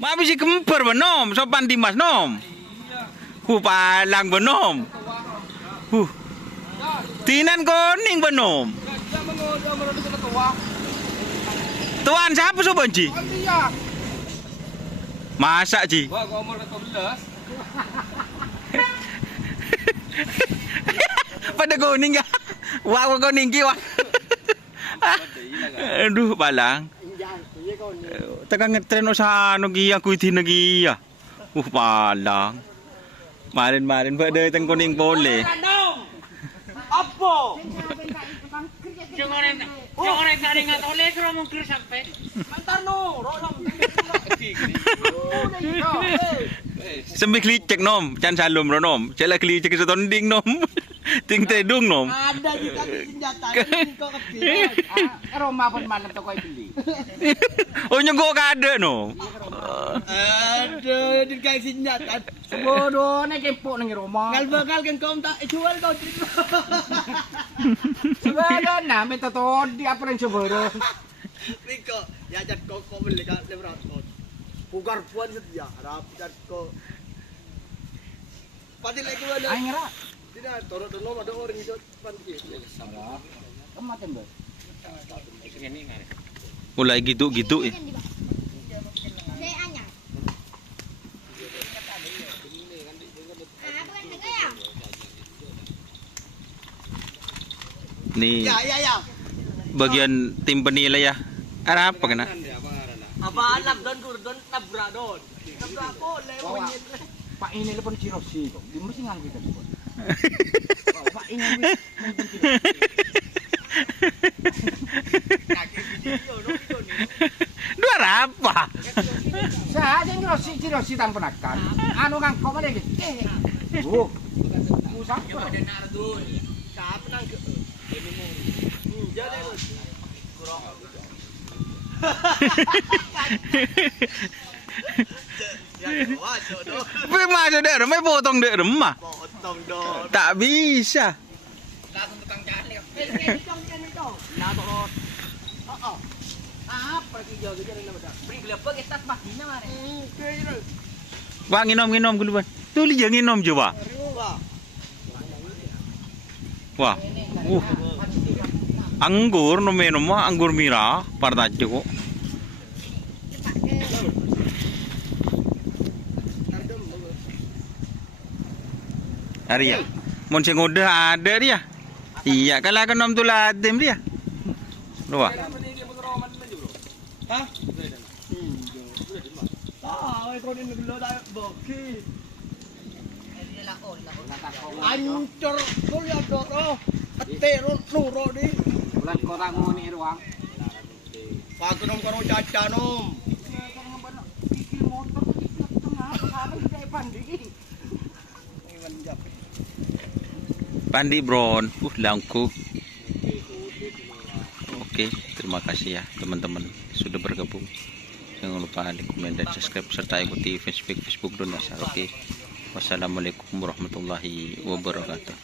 Mak bisi kemper benom, sopan Dimas nom. Palang benom. Tinan koning benom. Tuan siapa sopan Ji? Masak Ji. Pada kuning ya. Wah kuning ki wah. Aduh balang. Tekan ngetren usaha gi aku di negi ya. Balang. Marin pada teng kuning boleh. Apa? Jangan tadi nggak tahu lagi kalau mungkin sampai. Mantar no, rolong. Sembi klicek nom, can salum nom. Cela klicek setonding nom. Ting tedung nom. Ada juga senjata ini kok kecil. Roma pun mana tuh kau beli? Oh nyenggo kade nom. Ada juga senjata. Bodoh nih kempok nih Roma. Ngal bakal kan kau tak jual kau cerita. Sebenarnya nah minta tuh di apa yang sebenarnya. Riko, ya jat kau beli kan leberat kau. Pugar puan setia, rapat kau. Pati lagi mana? Ayo ngerak. Tidak, torok dulu ada orang itu panti. Kematin bos. Mulai gitu ya. Nih Ya. bagian tim penilai ya. Ada apa kena? Apa anak don nabrak don. Nabrak kok lewat. Pak ini telepon Cirosi kok. Dia mesti nganggur kan. Pak ini Dua apa? saya aja Cirosi tanpa nakan. Anu kang kau mana gitu? Musang. Kapan ke? Jadi kurang. Memang ada remeh potong dek remah. Potong dong. Tak bisa. Langsung tukang cari. Nah, turun. Oh. Apa lagi jauh jadi nama? Beri gelepek kita paginya mare. Wah nginom dulu ban. Tuh lihat nginom coba. Wah. Anggur no minum mah anggur merah partaje kok. Arya. Mun sing udah ada dia. Iya, kalau kan nom tu ladim dia. Dua. Hah? Tahu kau ini dulu dah bokeh. Ancur kau lihat dong. Terus nuro di. Bulan kota ngoni ruang. Pak nom karo caca nom. Motor tengah apa tidak pandi. Pandi Bron, langku. Oke, terima kasih ya teman-teman sudah bergabung. Jangan lupa like, komen, dan subscribe serta ikuti Facebook Don Nasar. Oke, wassalamualaikum warahmatullahi wabarakatuh.